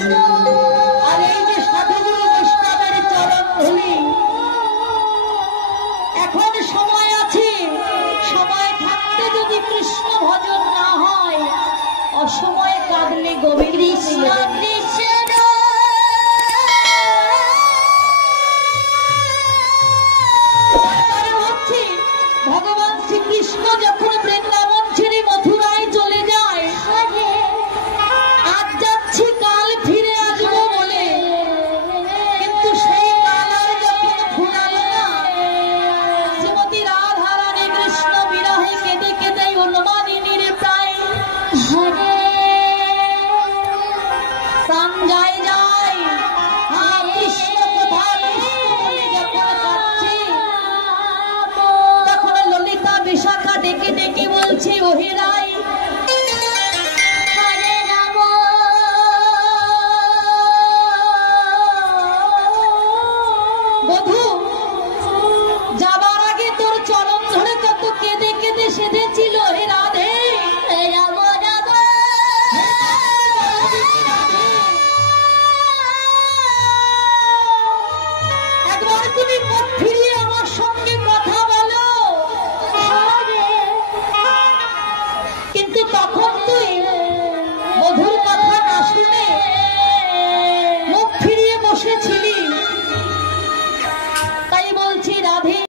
আর এই যে সাধুগুরু বৈষ্ণবের চরণ ধুলি, এখন সময় আছে, সময় থাকতে যদি কৃষ্ণ ভজন না হয়, অসময়ে কাঁদলে গভীর কৃষ্ণ কৃষ্ণ। ভগবান শ্রীকৃষ্ণ যখন বৃন্দাবন ছেড়ে মথুরায় চলে যায়, আজ যাচ্ছি কাল ফিরে আসবো বলে, কিন্তু সেই কাল আর যখন ফুরালো না, শ্রীমতী রাধা রানী কৃষ্ণ বিরহে কেঁদে কেঁদে উন্মাদিনীর প্রায় প্রাণ যায় যায়। কৃষ্ণ কোথায় কৃষ্ণ বলে যখন কাঁদছে, তখন ললিতা বিশাখা ডেকে ডেকে বলছে, ওহে রাই, বধূ যাবার আগে তোর চরণ ধরে কত কেঁদে কেঁদে সেধেছিল, হে রাধে। একবার তুমি মুখ ফিরিয়ে আমার সঙ্গে কথা বলো। কিন্তু তখন তুই